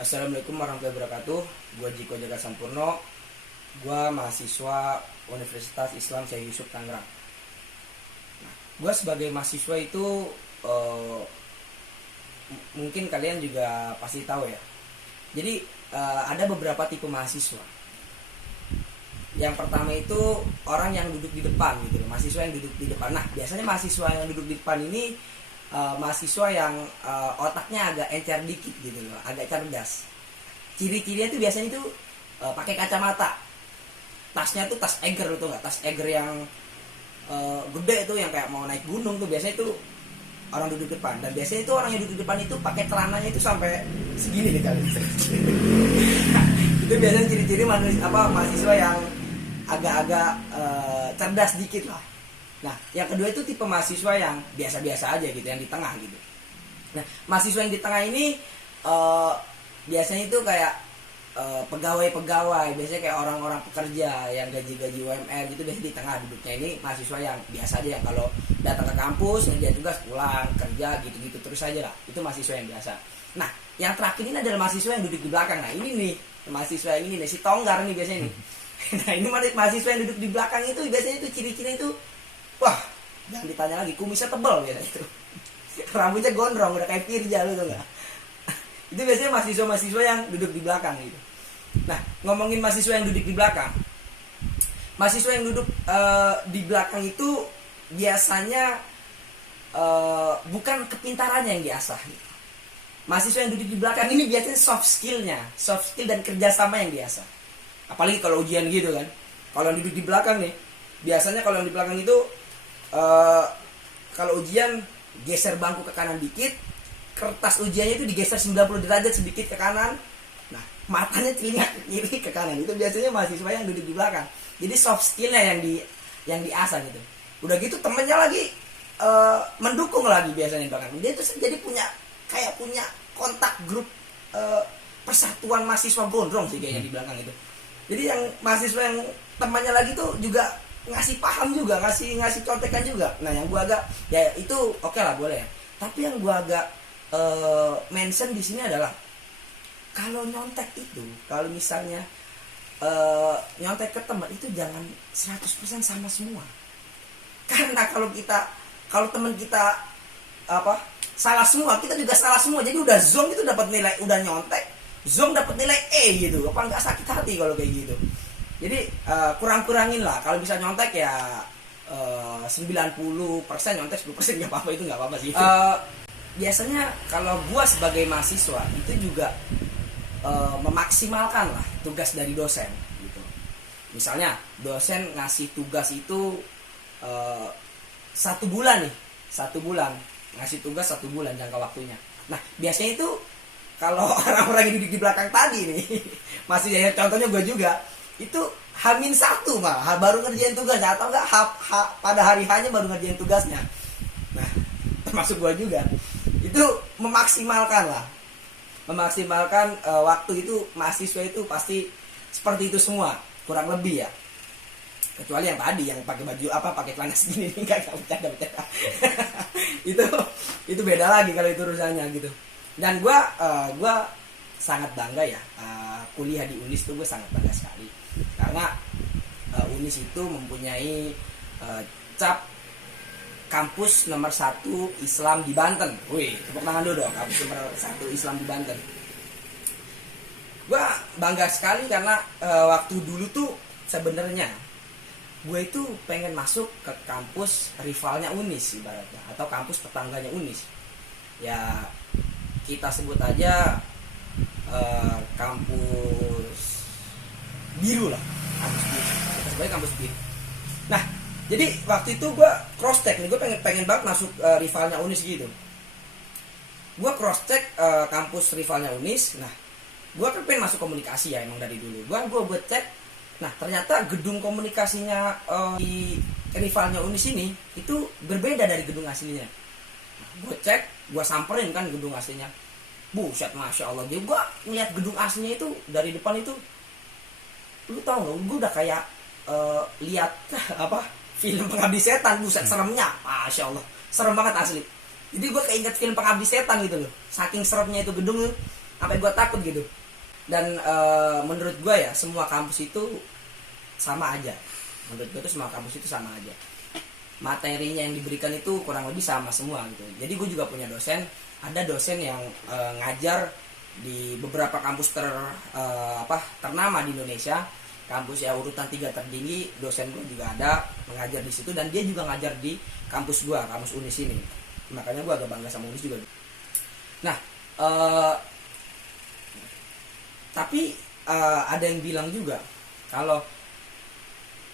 Assalamualaikum warahmatullahi wabarakatuh. Gue Jiko Jaga Sampurno. Gue mahasiswa Universitas Islam Syekh Yusuf Tangerang. Nah, gue sebagai mahasiswa itu mungkin kalian juga pasti tahu ya. Jadi ada beberapa tipe mahasiswa. Yang pertama itu orang yang duduk di depan gitu, mahasiswa yang duduk di depan. Nah, biasanya mahasiswa yang duduk di depan ini mahasiswa yang otaknya agak encer dikit gitu loh, agak cerdas. Ciri-cirinya tuh biasanya tuh pakai kacamata. Tasnya tuh tas Eiger tuh nggak, tas Eiger yang gede tuh yang kayak mau naik gunung tuh, biasanya itu orang duduk depan. Dan biasanya itu orang yang duduk depan itu pakai celananya itu sampai segini nih kali. Itu biasanya ciri-ciri mahasiswa yang agak-agak cerdas dikit lah. Nah, yang kedua itu tipe mahasiswa yang biasa-biasa aja gitu, yang di tengah gitu. Nah, mahasiswa yang di tengah ini biasanya itu kayak pegawai-pegawai, biasanya kayak orang-orang pekerja yang gaji-gaji UMR gitu, biasanya di tengah duduknya. Ini mahasiswa yang biasa aja, yang kalau datang ke kampus ngerjain tugas pulang kerja gitu-gitu terus aja lah. Itu mahasiswa yang biasa. Nah, yang terakhir ini adalah mahasiswa yang duduk di belakang. Nah, ini nih mahasiswa yang ini nih, si tonggar nih biasanya nih. Nah, ini mahasiswa yang duduk di belakang itu biasanya itu ciri-ciri itu, wah, jangan ditanya lagi, kumisnya tebal biasanya itu. Rambutnya gondrong, udah kayak Firja lu tuh enggak. Itu biasanya mahasiswa-mahasiswa yang duduk di belakang gitu. Nah, ngomongin mahasiswa yang duduk di belakang. Mahasiswa yang duduk di belakang itu biasanya bukan kepintarannya yang diasah gitu. Mahasiswa yang duduk di belakang ini biasanya soft skill dan kerjasama yang diasah. Apalagi kalau ujian gitu kan. Kalau yang duduk di belakang nih, biasanya kalau yang di belakang itu kalau ujian geser bangku ke kanan dikit, kertas ujiannya itu digeser 90 derajat sedikit ke kanan. Nah, matanya telinga ke kiri ke kanan. Itu biasanya mahasiswa yang duduk di belakang. Jadi soft skill-nya yang diasah gitu. Udah gitu temennya lagi mendukung lagi biasanya di belakang. Dia tuh jadi punya kontak grup persatuan mahasiswa gondrong sih kayaknya di belakang itu. Jadi yang mahasiswa yang temannya lagi tuh juga ngasih paham juga, ngasih contekan juga. Nah, yang gua agak ya itu oke lah, boleh ya. Tapi yang gua agak mention di sini adalah kalau nyontek itu, kalau misalnya nyontek ke teman itu jangan 100% sama semua. Karena kalau teman kita salah semua, kita juga salah semua. Jadi udah zong itu dapat nilai, udah nyontek, zong dapat nilai E gitu. Apa nggak sakit hati kalau kayak gitu. Jadi kurang-kurangin lah. Kalau bisa nyontek ya 90% nyontek, 10% nggak apa-apa, itu nggak apa-apa sih. Biasanya kalau gua sebagai mahasiswa itu juga memaksimalkan lah tugas dari dosen gitu. Misalnya dosen ngasih tugas itu 1 bulan ngasih tugas 1 bulan jangka waktunya. Nah, biasanya itu kalau orang-orang yang duduk di belakang tadi nih masih ya, contohnya gue juga itu H-1 malah baru ngerjain tugasnya, atau enggak pada hari hanya baru ngerjain tugasnya. Nah, termasuk gue juga itu memaksimalkan waktu itu. Mahasiswa itu pasti seperti itu semua kurang lebih ya, kecuali yang tadi yang pakai baju pakai celana segini enggak bercanda. itu beda lagi kalau itu urusannya gitu. Dan gue sangat bangga ya, kuliah di Unis itu gue sangat bangga sekali karena Unis itu mempunyai cap kampus nomor 1 Islam di Banten. Wih, tepuk tangan dulu dong, kampus nomor 1 Islam di Banten. Gue bangga sekali karena waktu dulu tuh sebenarnya gue itu pengen masuk ke kampus rivalnya Unis ibaratnya, atau kampus tetangganya Unis. Ya kita sebut aja kampus biru lah, kampus biru. Kita sebagai kampus biru. Nah, jadi waktu itu gue cross check nih, gue pengen banget masuk rivalnya Unis gitu. Gue cross check kampus rivalnya Unis. Nah, gue kan pengen masuk komunikasi ya emang dari dulu. Gue cek. Nah, ternyata gedung komunikasinya di rivalnya Unis ini itu berbeda dari gedung aslinya. Nah, gue cek, gue samperin kan gedung aslinya. Buset, masya Allah. Jadi gue ngeliat gedung aslinya itu dari depan itu, lu tau gak? Gue udah kayak lihat film Pengabdi Setan. Buset, seremnya, masya Allah, serem banget asli. Jadi gue keinget film Pengabdi Setan gitu loh, saking seremnya itu gedung tuh. sampai gue takut gitu. Dan menurut gue ya semua kampus itu sama aja. Menurut gue tuh semua kampus itu sama aja. Materinya yang diberikan itu kurang lebih sama semua gitu. Jadi gue juga punya dosen, ada dosen yang ngajar di beberapa kampus ternama di Indonesia, kampus ya urutan 3 tertinggi, dosen gue juga ada mengajar di situ, dan dia juga ngajar di kampus gue, kampus Unis ini. Makanya gue agak bangga sama Unis juga. Nah, tapi ada yang bilang juga kalau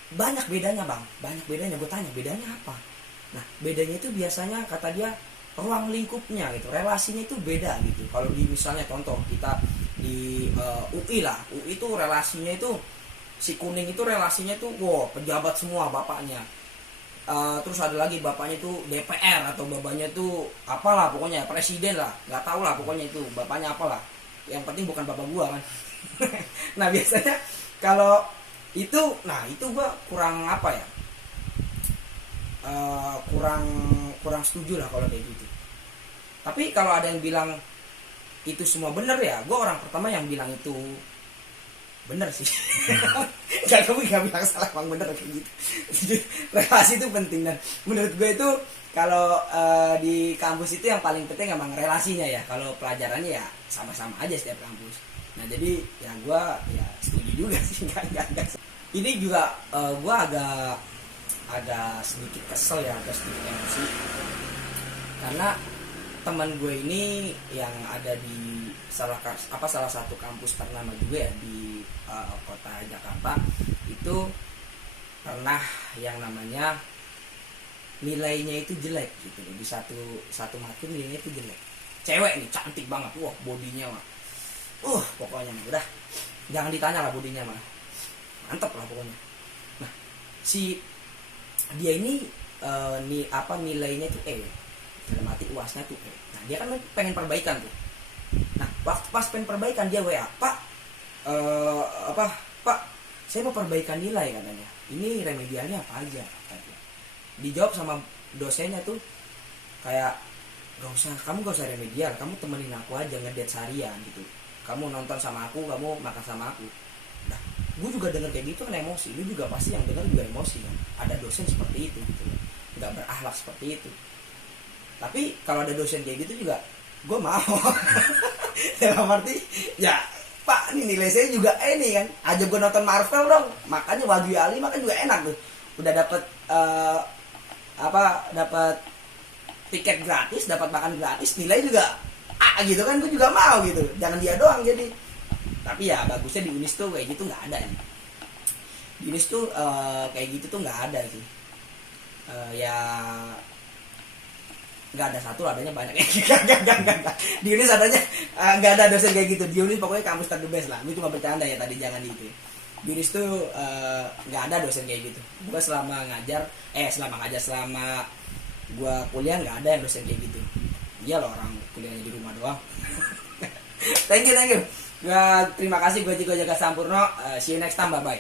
banyak bedanya bang, banyak bedanya. Gue tanya bedanya apa? Nah, bedanya itu biasanya kata dia ruang lingkupnya gitu, relasinya itu beda gitu. Kalau di misalnya contoh kita di UI lah, UI itu relasinya itu si kuning itu relasinya itu wow pejabat semua bapaknya. Terus ada lagi bapaknya itu DPR atau bapaknya itu apalah pokoknya presiden lah, nggak tahu lah pokoknya itu bapaknya apalah. Yang penting bukan bapak gua kan. Nah biasanya kalau itu, nah itu gua kurang apa ya? Kurang setuju lah kalau kayak gitu. Tapi kalau ada yang bilang itu semua benar ya, gue orang pertama yang bilang itu benar sih. Gak bilang salah, emang bener kayak gitu. Jadi relasi itu penting, dan menurut gue itu kalau di kampus itu yang paling penting emang relasinya ya. Kalau pelajarannya ya sama-sama aja setiap kampus. Nah jadi ya gue ya setuju juga sih. Gak. Ini juga gue agak sedikit kesel ya, agak sedikit emosi karena teman gue ini yang ada di salah satu kampus ternama juga ya di kota Jakarta itu pernah yang namanya nilainya itu jelek gitu loh. Di satu matkul nilainya itu jelek. Cewek nih cantik banget, wah bodinya mah pokoknya udah jangan ditanya lah, bodinya mah mantep lah pokoknya. Nah si dia ini nilainya itu dalam arti UASnya tuh nah dia kan pengen perbaikan tuh. Nah waktu pas pengen perbaikan dia WA, Pak saya mau perbaikan nilai katanya, ini remedialnya apa aja katanya. Dijawab sama dosennya tuh kayak kamu gak usah remedial, kamu temenin aku aja ngedate seharian gitu, kamu nonton sama aku, kamu makan sama aku. Nah gue juga denger kayak gitu kan emosi, lu juga pasti yang denger juga emosi kan, ada dosen seperti itu gitu, nggak berakhlak seperti itu. Tapi kalau ada dosen kayak gitu juga gue mau. Dalam arti ya Pak ini nilai saya juga ini kan, ajak gue nonton Marvel dong, makanya Wagyu Ali makan juga enak tuh, udah dapet dapat tiket gratis, dapat makan gratis, nilai juga gitu kan, gue juga mau gitu, jangan dia doang jadi. Tapi ya bagusnya di Unis tuh kayak gitu nggak ada ya. Di Unis tuh kayak gitu tuh nggak ada sih. Ya nggak ada satu, adanya banyak. Gak. Di Unis adanya nggak ada dosen kayak gitu. Di Unis pokoknya kampus the best lah. Ini cuma bercanda ya tadi, jangan gitu. Di Unis tuh nggak ada dosen kayak gitu. Gue selama gue kuliah nggak ada yang dosen kayak gitu. Iya loh, orang kuliahnya di rumah doang. Thank you. Terima kasih, gue Jaga Sampurno. See you next time, bye bye.